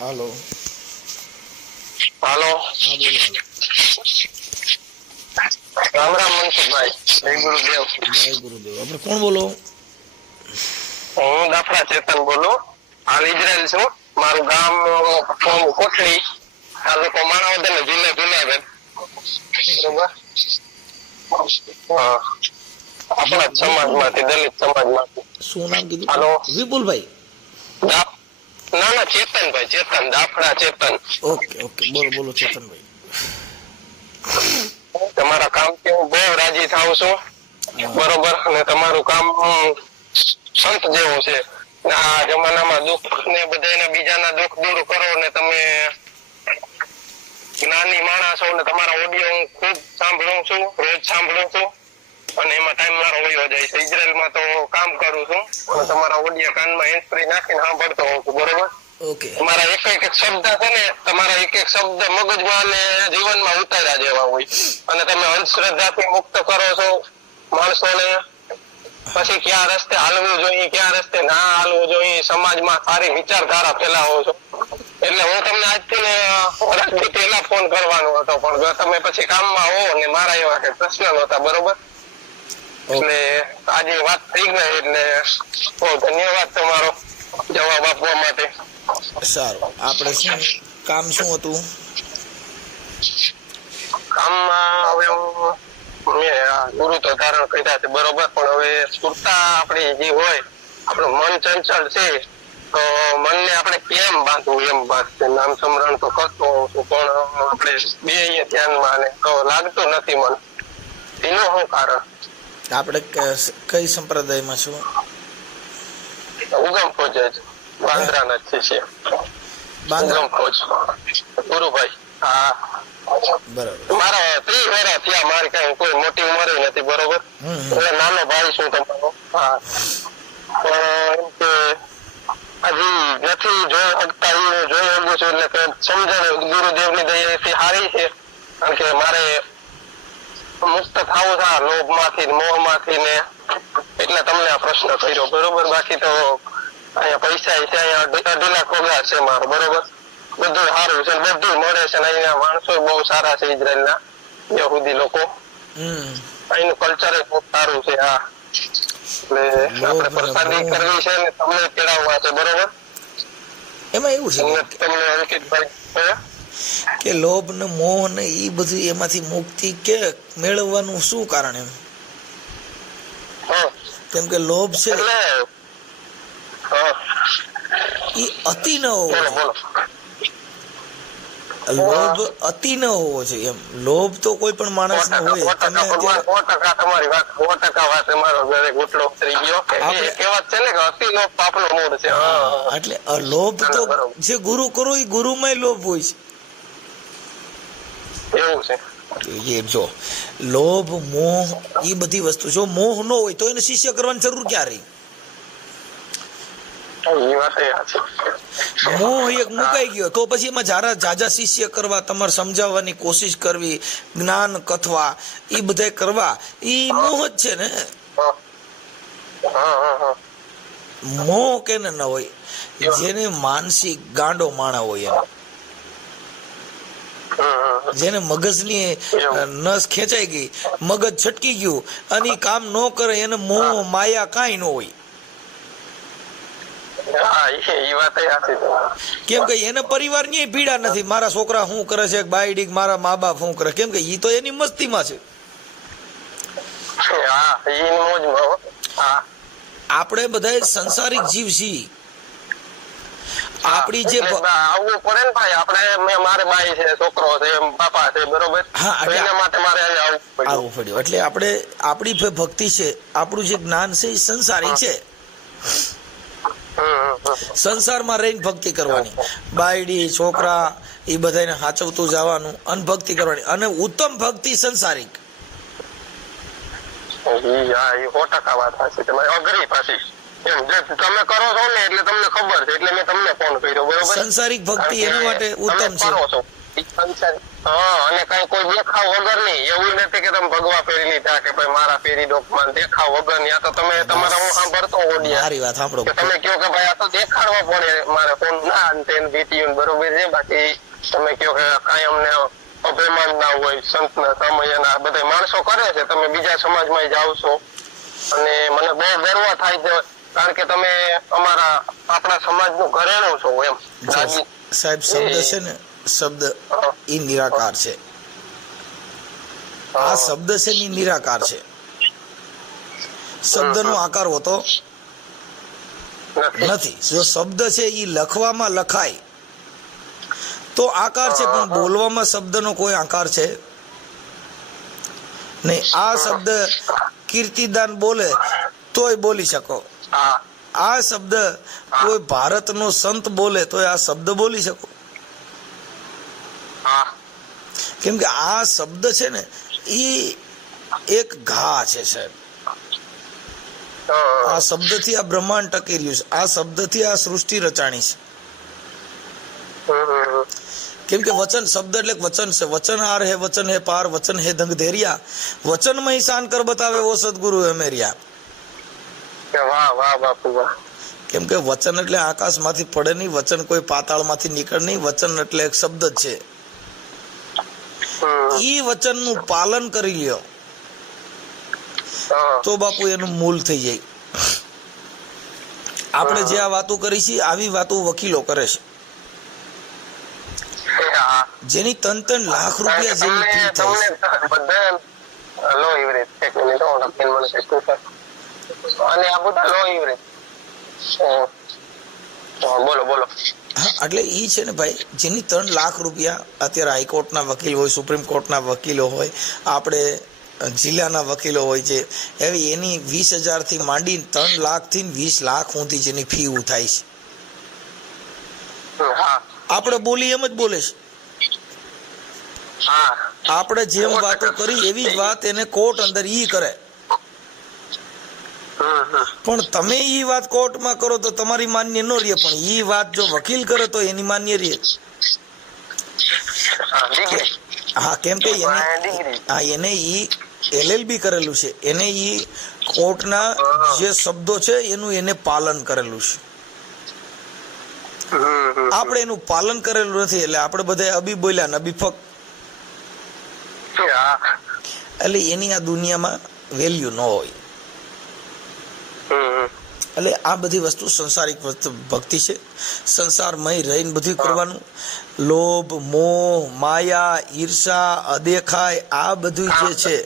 હાલો. હાલો. હા બોલો હાલો. રામ રામ મનસુખભાઈ. જય ગુરુદેવ. જય ગુરુદેવ. આપણે કોણ બોલો? હું દાફડા ચેતન બોલું. હાલ ઇઝરાયલ છું. મારું ગામ કોટડી, તાલુકો માણાવદર, જિલ્લો જુનાગઢ. બરોબર. હા, આપણા જ સમાજમાંથી, દલિત સમાજમાંથી. શું નામ કીધું? હાલો. વિપુલભાઈ. ના ના, ચેતનભાઈ, ચેતન, દાફડા ચેતન. ઓકે ઓકે, બોલો બોલો ચેતનભાઈ. તમારા કામથી હું બહુ રાજી થાઉં છું. બરોબર. અને તમારું કામ સંત જેવું છે. આ જમાનામાં દુઃખ ને બધાના બીજાના દુઃખ દૂર કરો ને તમે જ્ઞાની માણસ છો ને તમારા ઓડિયો હું ખૂબ સાંભળું છું, રોજ સાંભળું છું. અને એમાં ટાઈમ મારો વયો જાય છે. ઇઝરાયલમાં તો કામ કરું છું અને તમારા ઓડિયો કાનમાં હેન્ડ ફ્રી નાખીને સાંભળતો હોઉં છું. બરોબર. ઓકે. તમારા એક એક શબ્દ છે ને, તમારા એક એક શબ્દ મગજમાં અને જીવનમાં ઉતાર્યા જેવા હોય. અને તમે અંધશ્રદ્ધાથી મુક્ત કરો છો માણસોને. પછી ક્યાં રસ્તે હાલવું જોઈએ, ક્યાં રસ્તે ના હાલવું જોઈએ, સમાજમાં સારી વિચારધારા ફેલાવો છો. એટલે હું તમને આજથી ને વર્ષથી પહેલા ફોન કરવાનો હતો, પણ તમે પછી કામમાં હો ને મારા એવા કઈ પ્રશ્ન નહોતા. બરોબર. એટલે આજે વાત થઈ ગઈ. એટલે બહુ ધન્યવાદ તમારો જવાબ આપવા માટે. સારું. આપણે શું કામ શું હતું? કામમાં હવે મેં ગુરુ તો ધારણ કર્યા છે. બરોબર. પણ હવે સ્ફૂર્તા આપણી જે હોય, આપણું મન ચંચળ છે, તો મનને આપણે કેમ બાંધવું એમ વાત છે. નામ સ્મરણ તો કરતો હોઉં છું, પણ આપણે બે ધ્યાનમાં ને તો લાગતું નથી મન. એનું શું કારણ? આપણે કઈ સંપ્રદાયમાં શું? ઉગમ ફોજ જ બાંદ્રાના જ છે. ઉગમ ફોજ ગુરુભાઈ. હા, બરાબર. મારા 30 વર્ષ થયા. મારી કઈ કોઈ મોટી ઉંમર નથી. બરોબર. નાનો ભાઈ છું તમારો. હા, પણ એમ કે હજી નથી જોઈ શકતા. હું જોઈ શકું છું. એટલે સમજણ ગુરુદેવની દયાથી સારી છે. કારણ કે મારે મુક્ત થવું છે લોભ માંથી, મોહ માંથી ને. એટલે તમને આ પ્રશ્ન કર્યો. બરોબર. બાકી તો અહીંયા પૈસા છે, અહીંયા 2.5 લાખ પગાર છે મારો. બરોબર. બધું સારું છે, બધું મળે છે. અહીંયા માણસો બહુ સારા છે, ઇઝરાયલના યહૂદી લોકો. અહીંનું કલ્ચર બહુ સારું છે. હા, એટલે આપણે પ્રસાદી કરવી છે ને તમને તેડાવવા છે. બરોબર. એમાં એવું છે તમને અંકિતભાઈ કે લોભ ને મોહ ને એ બધું એમાંથી મુક્તિ કે મેળવવાનું શું કારણ? એમ કેમ કે લોભ છે એ અતિ ન હોવો જોઈએ. લોભ અતિ ન હોવો જોઈએ. એમ લોભ તો કોઈ પણ માણસ ને હોય. તમે તમારી વાત 100% વાત તમારો ગોટલો ઉતરી ગયો. કહેવત છે ને કે અતિ લોભ પાપનો મૂળ છે. એટલે લોભ તો જે ગુરુ કરો એ ગુરુમાં લોભ હોય છે. એવું છે. એ જો લોભ મોહ એ બધી વસ્તુ, જો મોહ ન હોય તો એને શિષ્ય કરવાની જરૂર ક્યાં રહી? મોહ એક મુકાઈ ગયો તો પછી એમાં જાજા શિષ્ય કરવા, તમારે સમજાવવાની કોશિશ કરવી, જ્ઞાન કથવા, એ બધા કરવા, એ મોહ જ છે ને. મોહ કેને ન હોય? જેને માનસિક ગાંડો માણા હોય એને, જેને મગજની નસ ખેંચાઈ ગઈ, મગજ છટકી ગયું અને કામ ન કરે, એને મોહ માયા કાંઈ ન હોય. કેમ કે એને પરિવાર ની પીડા નથી. મારા છોકરા શું કરે છે, બાયડી મારા મા બાપ શું કરે, કેમ કે ઈ તો એની મસ્તીમાં છે. આપણે બધા સંસારિક જીવ છીએ. આપણી જે આવવું પડે ને ભાઈ, આપણે મારે બાઈ છે, છોકરો છે, બાપા છે. બરોબર. હા, એના માટે મારે આવવું પડ્યું. એટલે આપણે આપણી ભક્તિ છે, આપણું જે જ્ઞાન છે એ સંસારી છે. સંસારમાં રહીને ભક્તિ કરવાની, બાયડી છોકરા એ બધાને સાચવતું જવાનું અને ભક્તિ કરવાની. અને ઉત્તમ ભક્તિ સંસારિક. તમે કરો છો ને એટલે તમને ખબર છે, એટલે મેં તમને ફોન કર્યો. બરોબર. સંસારિક ભક્તિ એના માટે ઉત્તમ છે. અને કઈ કોઈ દેખાવ વગર નહીં, એવું નથી કે તમે ભગવા પહેરી લીધા કે ભાઈ મારા પહેરી ડોકમાં દેખાવ વગર ની. આ તો તમે તમારા હું સાંભળતો ઓડિયા મારી વાત સાંભળો કે તમે કહો કે ભાઈ આ તો દેખાડવા પડે મારે ફોન ના અંતે બીટીયું બરોબર છે. બાકી તમે કહો કે કાંઈ અમને અભિમાન ના હોય સંતના સમયના બધા માણસો કરે છે, તમે બીજા સમાજમાં જાઓ છો અને મને બહુ ગર્વ થાય છે કારણ કે તમે આપણા સમાજનું ઘરેણું છો એમ. સાહેબ શબ્દ છે ને, શબ્દ એ નિરાકાર છે. આ શબ્દ છે ને નિરાકાર છે. શબ્દનો આકાર હોતો નથી. જો શબ્દ છે એ લખવામાં લખાય તો આકાર છે, પણ બોલવામાં શબ્દનો કોઈ આકાર છે નહીં. આ શબ્દ કીર્તિદાન બોલે તોય બોલી શકો. આ શબ્દ કોઈ ભારતનો સંત બોલે તોય આ શબ્દ બોલી શકો. કેમ કે આ શબ્દ છે ને એ એક ઘા છે સાહેબ. આ શબ્દથી આ બ્રહ્માંડ ટકી રહ્યું છે. આ શબ્દથી આ સૃષ્ટિ રચાણી છે. કેમ કે વચન શબ્દ એટલે વચન છે. વચન આર હે, વચન હે પાર, વચન હે દંગ ધેરિયા, વચન માં શાન કર બતાવે વો સદગુરુ હે મેરિયા. કેમ કે વચન એટલે આકાશ માંથી પડે નહીં, વચન કોઈ પાતાળ માંથી નીકળે નહીં. વચન એટલે એક શબ્દ જ છે. ઈ વચન નું પાલન કરી લ્યો તો બાપુ એનું મૂલ થઈ જાય. આપણે જે આ વાતો કરી છે આવી વાતો વકીલો કરે છે, જેની 3-3 લાખ રૂપિયા જેની ફી થાય એટલે ઈ છે ને ભાઈ, જેની 3 લાખ રૂપિયા અત્યારે હાઈકોર્ટના વકીલ હોય, સુપ્રીમ કોર્ટના વકીલો હોય, આપણે જિલ્લાના વકીલો હોય છે, એવી એની 20,000 થી માંડી 3 લાખ થી 20 લાખ સુધી જેની ફી થાય છે. આપણે બોલી એમ જ બોલે છે. આપણે જેમ વાતો કરી એવી જ વાત એને કોર્ટ અંદર ઈ કરે. પણ તમે ઈ વાત કોર્ટમાં કરો તો તમારી માન્ય ન રહે, પણ ઈ વાત જો વકીલ કરે તો એની માન્ય રહે. હા, કેમ કે એને ઈ LLB કરેલું છે, એને ઈ કોર્ટના જે શબ્દો છે એનું એને પાલન કરેલું છે. આપણે એનું પાલન કરેલું નથી એટલે આપણે બધા અબી બોલ્યા ને અબી ફક. એટલે એની આ દુનિયામાં વેલ્યુ ન હોય. એટલે આ બધી વસ્તુ સંસારિક ભક્તિ છે. સંસારમય રહીને બધું કરવાનું. લોભ, મોહ, માયા, ઈર્ષા, અદેખાય આ બધું જે છે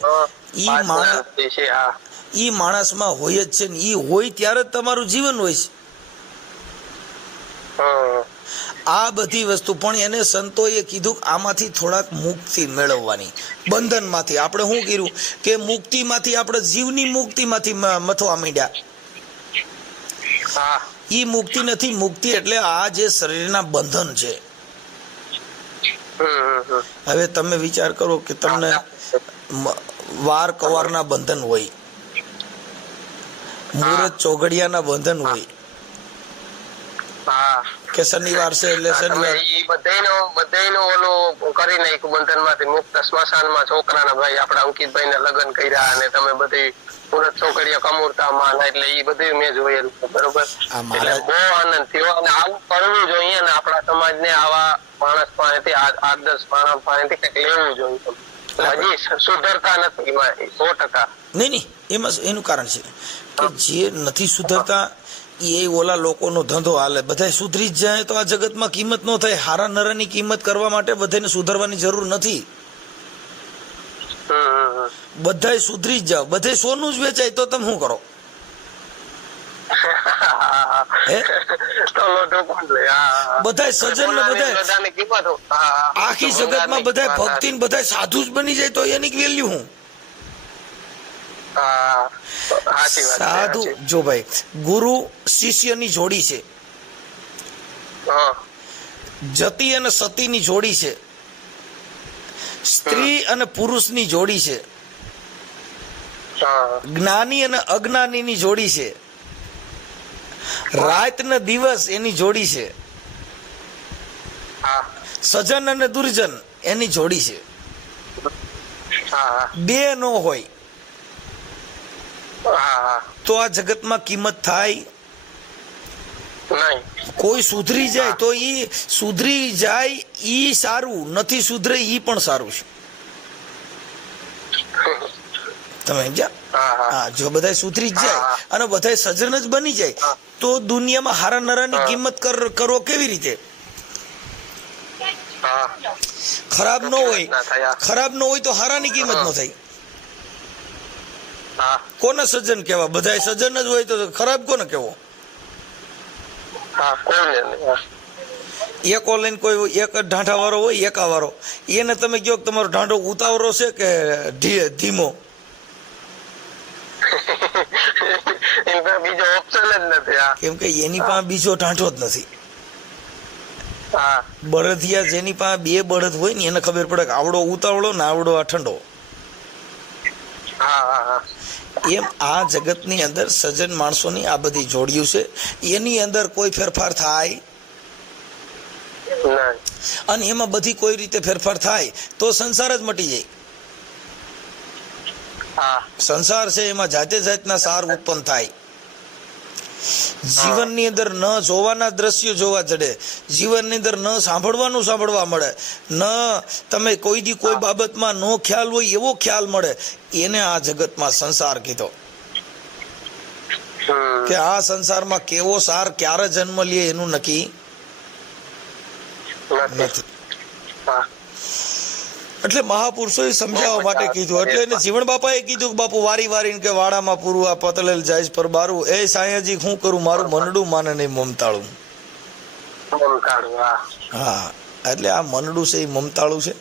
ઈ માણસમાં હોય જ છે ને. ઈ હોય ત્યારે જ તમારું જીવન હોય છે. આ બધી વસ્તુ પણ એને સંતોએ કીધું આમાંથી થોડાક મુક્તિ મેળવવાની, બંધનમાંથી. આપણે શું કર્યું કે મુક્તિમાંથી આપણે જીવની મુક્તિમાંથી મથવા માંડ્યા. ઈ મુક્તિ નથી. મુક્તિ એટલે આ જે શરીરના બંધન છે. હવે તમે વિચાર કરો કે તમને વાર કવારના બંધન હોય, મુહૂર્ત ચોઘડિયાના બંધન હોય કે શનિવાર છે એટલે શનિવાર બધાયનો ઓલું કરી નાખ્યું બંધનમાંથી મુક્ત. સ્મશાનમાં છોકરાના ભાઈ આપડા અંકિતભાઈ ને લગ્ન કર્યા અને તમે બધી મુહૂર્ત ચોઘડિયા કમુરતા માં, એટલે ઈ બધું મેં જોયેલું છે. બરોબર, એટલે બહુ આનંદ થયો. અને આવું કરવું જોઈએ ને આપણા સમાજ ને આવા માણસ પાસેથી, આદર્શ માણસ પાસેથી કંઈક લેવું જોઈએ. હજી સુધરતા નથી 100%. નહીં, એમાં એનું કારણ છે કે જે નથી સુધરતા એ ઓલા લોકોનો ધંધો હાલે. બધા સુધરી જ જાય તો આ જગતમાં કિંમત ન થાય. હારા નરાની કિંમત કરવા માટે બધાને સુધરવાની જરૂર નથી. બધાય સુધરી જ જાવ. બધે સોનું જ વેચાય તો તમે શું કરો? બધા સજ્જન ને બધા આખી જગતમાં બધા ભક્તિ ને બધા સાધુ જ બની જાય તો એની વેલ્યુ શું? સાધુ જો ભાઈ, ગુરુ શિષ્યની જોડી છે, જતી અને સતીની જોડી છે, સ્ત્રી અને પુરુષની જોડી છે, જ્ઞાની અને અજ્ઞાનીની જોડી છે, રાત ને દિવસ એની જોડી છે. સજન અને દુર્જન એની જોડી છે. હા બે ન હોય હા તો આ જગતમાં કિંમત થાય નહીં. કોઈ સુધરી જાય તો ઈ સુધરી જાય ઈ સારું, નથી સુધરે ઈ પણ સારું છે. તમે સમજ્યા? હા, જો બધા સુધરી જ જાય અને બધા સજ્જન જ બની જાય તો દુનિયામાં હારા નરાની કિંમત કરો કેવી રીતે? ખરાબ ન હોય તો હારાની કિંમત ન થાય. કોને સજ્જન કહેવા? બધા સજ્જન જ હોય તો ખરાબ કોને કહેવો? એક ઓનલાઈન કોઈ એક ઢાંઢા વાળો હોય, એકા વાળો, એને તમે કહો તમારો ઢાંઢો ઉતાવળો છે કે ધીમો? બીજો ઓપ્શન જ નથી. કેમ કે એની પાસે બીજો ઢાંઢો જ નથી. બળદિયા જેની પાસે બે બળદ હોય ને એને ખબર પડે કે આવડો ઉતાવળો ને આવડો આ ઠંડો. એમ આ જગતની અંદર સજ્જન માણસોની આ બધી જોડિયું છે, એની અંદર કોઈ ફેરફાર થાય અને એમાં બધી કોઈ રીતે ફેરફાર થાય તો સંસાર જ મટી જાય. સંસાર છે એમાં જાતે જાતના સાર ઉત્પન્ન થાય. જીવનની અંદર ન જોવાના દ્રશ્યો જોવા જડે, જીવનની અંદર ન સાંભળવાનું સાંભળવા મળે, ન તમે કોઈ દી કોઈ બાબતમાં નો ખ્યાલ હોય એવો ખ્યાલ મળે, એને આ જગતમાં સંસાર કીધો. કે આ સંસારમાં કેવો સાર ક્યારે જન્મ લે એનું નક્કી નથી. એટલે મહાપુરુષોએ સમજાવવા માટે કીધું. એટલે એને જીવણ બાપાએ કીધું કે બાપુ વારી વારીને કે વાડામાં પૂરું આ પતલેલ જાય પર બારું, એ સાયાજી શું કરું, મારું મનડું માને નહીં મમતાળું. હા, એટલે આ મનડું છે એ મમતાળું છે,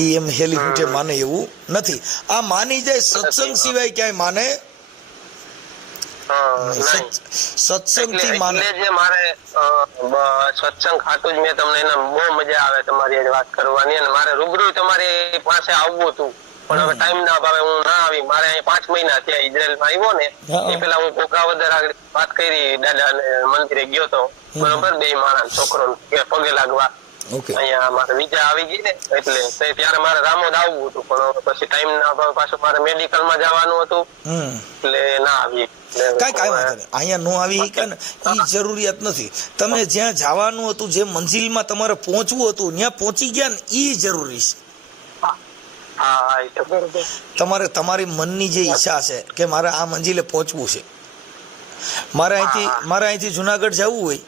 એ એમ હેલી ફૂટે માને એવું નથી. આ માની જાય સત્સંગ સિવાય ક્યાંય માને સત્સંગથી માને. મારે સત્સંગ ખાતું જ મેં તમને એને બહુ મજા આવે તમારી વાત કરવાની, અને મારે રૂબરૂ તમારી પાસે આવવું હતું પણ હવે ટાઈમ ના ભાવે હું ના આવી. મારે 5 મહિના થયા ઇઝરાયલમાં આવ્યો ને એ પેલા હું કોકરાવદર આગળ વાત કરી, દાદા ને મંદિરે ગયો તો બરોબર, 2 માણસ છોકરો પગે લાગવા અહીંયા મારે વિઝા આવી ગઈ ને એટલે ત્યારે મારે રામોદ આવવું હતું પણ પછી ટાઈમ ના ભાવે પાછું મારે મેડિકલ માં જવાનું હતું એટલે ના આવી. કઈ વાંધો નહીં, અહીંયા નો આવી કે ને એ જરૂરિયાત નથી. તમે જ્યાં જવાનું હતું, જે મંજિલમાં તમારે પહોંચવું હતું ત્યાં પહોંચી ગયા ને એ જરૂરી છે. તમારે તમારી મનની જે ઈચ્છા છે કે મારે આ મંજિલે પહોંચવું છે, મારે અહીંથી જુનાગઢ જવું હોય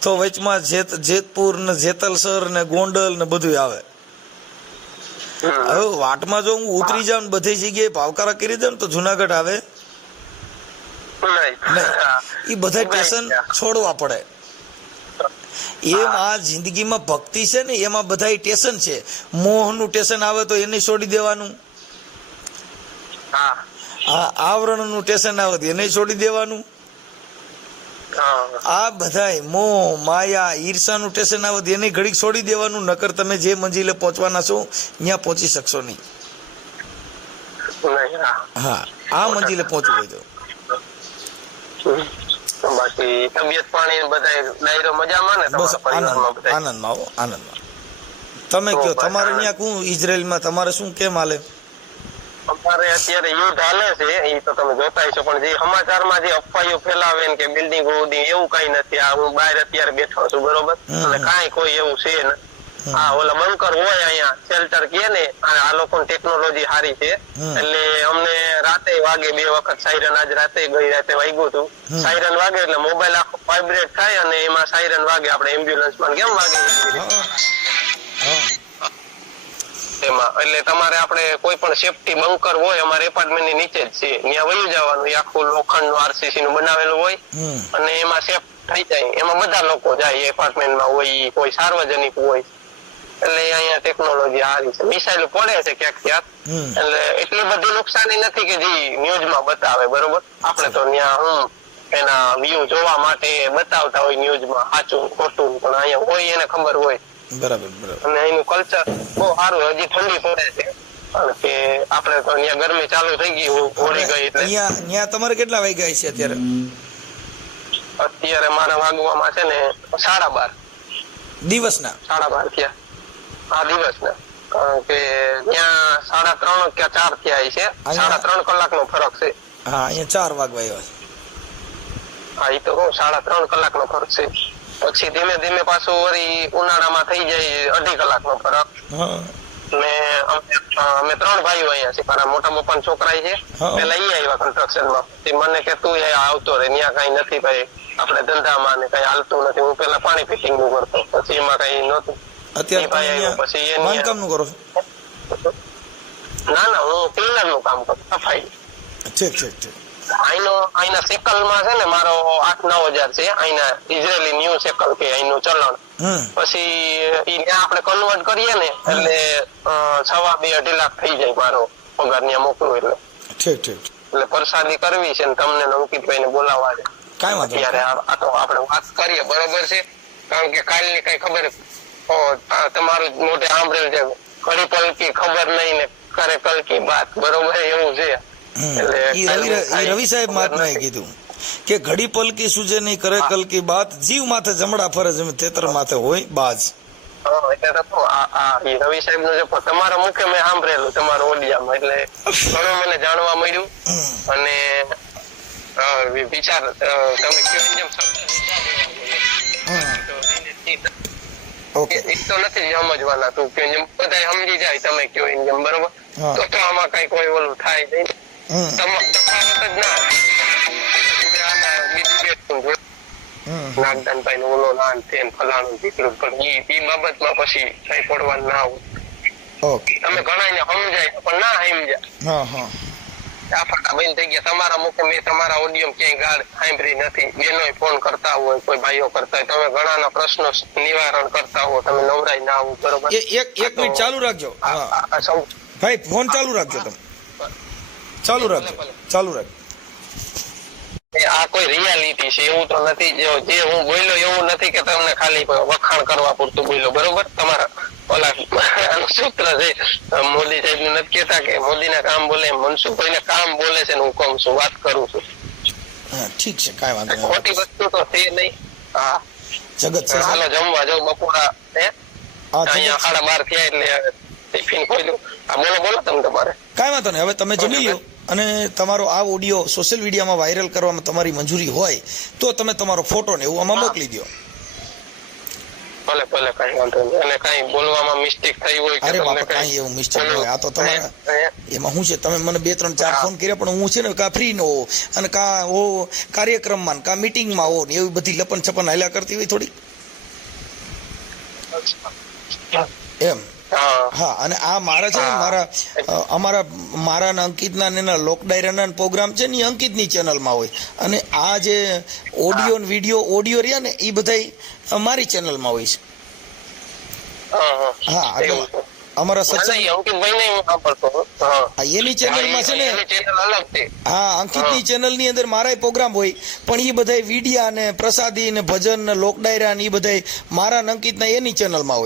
તો વચમાં જેતપુર ને જેતલસર ને ગોંડલ ને બધું આવે. હવે વાટમાં જો હું ઉતરી જાઉં ને બધી જગ્યાએ ભાવકારા કરી દઉં તો જુનાગઢ આવે નહીં, એ બધા સ્ટેશન છોડવા પડે. એમ આ જિંદગીમાં ભક્તિ છે ને એમાં બધા સ્ટેશન છે. મોહનું સ્ટેશન આવે તો એને છોડી દેવાનું, આવરણનું સ્ટેશન આવે તો એને છોડી દેવાનું. આ બધાય મોહ માયા ઈર્ષાનું સ્ટેશન આવે તો એને ઘડીક છોડી દેવાનું, નકર તમે જે મંજિલે પહોંચવાના છો ત્યાં પહોંચી શકશો નહીં. હા, આ મંજિલે પહોંચવું હોય તો બાકી તબિયત પાણી બધા ડાયરો મજામાં ને? બસ આનંદમાં આવો, આનંદમાં. તમે કયો તમારે ત્યાં શું ઇઝરાયલમાં તમારે શું કેમ હાલે? અમારે અત્યારે યુદ્ધ હાલે છે એ તો તમે જોતા છો, પણ જે સમાચારમાં જે અફવાઓ ફેલાવે ને કે બિલ્ડિંગ એવું કઈ નથી. આ હું બહાર અત્યારે બેઠો છું બરોબર, અને કાંઈ કોઈ એવું છે ને. હા, ઓલા બંકર હોય અહીંયા શેલ્ટર કે ને, આ લોકો ટેકનોલોજી સારી છે એટલે અમને રાતે વાગે 2 વખત સાયરન, આજ રાતે ગઈ રાતે વાગ્યું હતું. સાયરન વાગે એટલે મોબાઈલ આખો વાઇબ્રેટ થાય અને એમાં સાયરન વાગે, આપણે એમ્બ્યુલન્સ માં કેમ વાગે એમાં. એટલે તમારે આપણે કોઈ પણ સેફટી બંકર હોય અમારે એપાર્ટમેન્ટ ની નીચે જ છે, ત્યાં વયું જવાનું. એ આખું લોખંડ નું આરસીસી નું બનાવેલું હોય અને એમાં સેફ થઈ જાય. એમાં બધા લોકો જાય, એપાર્ટમેન્ટમાં હોય, કોઈ સાર્વજનિક હોય. એટલે અહીંયા ટેકનોલોજી સારી છે. મિસાઇલ પડે છે ક્યાંક ક્યાંક, એટલે એટલી બધી નુકસાની નથી કે જે ન્યૂઝમાં બતાવે બરોબર. આપણે તો ત્યાં એના વ્યૂ જોવા માટે બતાવતા હોય ન્યૂઝમાં, સાચું ખોટું, પણ અહીંયા હોય એને ખબર હોય. બરાબર. અને એનું કલ્ચર બહુ સારું. હજી ઠંડી પડે છે કે આપણે તો અહીંયા ગરમી ચાલુ થઈ ગઈ, ઓળી ગઈ. અહીંયા તમારે કેટલા વાગ્યા છે અત્યારે? અત્યારે મારા વાગવામાં છે ને 12:30. દિવસના 12:30 થયા. આ દિવસના, કારણ કે ત્યાં 3:30 કે 4 થયા છે. 3.5 કલાકનો ફરક છે. હા, અહીંયા 4 વાગવા આવ્યા. હા, એ તો 3.5 કલાકનો ફરક છે. પછી ધીમે ધીમે પાછું વળી ઉનાળામાં થઈ જાય 2.5 કલાકનો ફરક. હા ને અમે 3 ભાઈઓ અહીંયા છે. મારા મોટા પપ્પાના છોકરા છે. પેલા ઈ આવ્યા કન્સ્ટ્રક્શનમાં. તે મને કે તું અહીંયા આવતો રે, ત્યાં કઈ નથી ભાઈ, આપણે ધંધામાં ને કઈ હાલતું નથી. હું પેલા પાણી ફિટિંગ નું કરતો, પછી એમાં કઈ નહોતું. અત્યારે પછી બાંધકામ નું કરો છો? ના, હું ક્લીનર નું કામ કરું, સફાઈ. ઠીક. અહીંના સેકલમાં છે ને મારો 8-9 હજાર છે. અહીંના ઇઝરાયલી ન્યુ સેકલ કે અહીંનું ચલણ. પછી આપણે કન્વર્ટ કરીએ ને એટલે 2.5-2.5 લાખ થઈ જાય મારો પગાર ત્યાં મોકલું એટલે. ઠીક. એટલે પ્રસાદી કરવી છે ને તમને અંકિતભાઈ ને બોલાવવા છે. કાંઈ વાંધો અત્યારે આ તો આપણે વાત કરીએ, બરોબર છે. કારણ કે કાલની કઈ ખબર તમારું મોઢે સાંભળેલ છે, ઘડી પલકી ખબર નહીં ને કરે કલકી બાત, બરોબર એવું છે. રવિ સાહેબ મહાત્માએ કીધું કે ઘડી પલકી સુજે નહીં કરે કલકી બાત, જીવ માથે જમડા ફરે જેમ તેતર માથે હોય બાજ. એટલે તો રવિ સાહેબ નું જે તમારા મુખે મેં સાંભળેલું તમારા ઓડિયામાં, એટલે ઘણું મને જાણવા મળ્યું. અને વિચાર તમે કેવી જેમ ઓકે તો નથી સમજવાના, તું કે જેમ બધા સમજી જાય તમે કયો જેમ, બરોબર. તો આમાં કઈ કોઈ ઓલું થાય નહીં, તફાવત જ ના. નાગદાનભાઈ નો ઓલો નાન છે ફલાણું દીકરું, પણ એ બાબતમાં પછી કઈ પડવાનું ના હોય. તમે ઘણા ને સમજાય પણ ના સમજ્યા. આ બંધ થઈ ગયા તમારા મુખે. મેં તમારા ઓડિયો ક્યાંય ગાળ સાંભળી નથી. બેનો ફોન કરતા હોય, કોઈ ભાઈઓ કરતા હોય, તમે ઘણા પ્રશ્નો નિવારણ કરતા હો, તમે નવરાય ના આવો, બરોબર. એક મિનિટ ચાલુ રાખજો ભાઈ, ફોન ચાલુ રાખજો તમે. ચાલુ રાખજો. આ કોઈ રિયાલિટી છે એવું તો નથી. જે હું બોલ્યો એવું નથી કે તમને ખાલી વખાણ કરવા પૂરતું બોલ્યો, બરોબર. તમારા ઓલા સૂત્ર છે મોદી સાહેબ નું નથી કેતા કે મોદી ના કામ બોલે, મનસુખભાઈ ને કામ બોલે છે ને હું કહું છું, વાત કરું છું. ઠીક છે, કાંઈ વાંધો નહીં. ખોટી વસ્તુ તો છે નહીં. હા, જગત હાલો જમવા જાવ બપોરા. અહીંયા 12:30 થયા એટલે ટિફિન ખોલ્યું. બોલો તમે તમારે. કાંઈ વાંધો નહીં, હવે તમે જમી લો. અને તમારો આ ઓડિયો સોશિયલ મીડિયામાં વાયરલ કરવામાં તમારી મંજૂરી હોય તો તમે તમારો ફોટો ને એવું આમાં મોકલી દો. ભલે કઈ વાંધો નહીં. અને કઈ બોલવામાં મિસ્ટેક થઈ હોય કે અરે બાપા, કઈ એવું મિસ્ટેક ન હોય. આ તો તમારા એમાં શું છે, તમે મને 2-3-4 ફોન કર્યા, પણ હું છે ને કા ફ્રી નો હો અને કા હો કાર્યક્રમમાં કા મીટિંગમાં હો ને એવી બધી લપન છપન હાલ્યા કરતી હોય થોડી એમ. હા, અને આ મારા છે ને મારા અંકિતના એના લોક ડાયરાના પ્રોગ્રામ છે ને અંકિતની ચેનલમાં હોય, અને આ જે ઓડિયો ને ઓડિયો રહ્યા ને એ બધા મારી ચેનલમાં હોય છે. હા, એટલે અમારા સત્સંગ એની ચેનલમાં છે ને. હા, અંકિતની ચેનલની અંદર મારા પ્રોગ્રામ હોય, પણ એ બધા વિડિયા ને પ્રસાદી ને ભજન ને લોક ડાયરા ને એ બધા મારા અંકિતના એની ચેનલમાં હોય.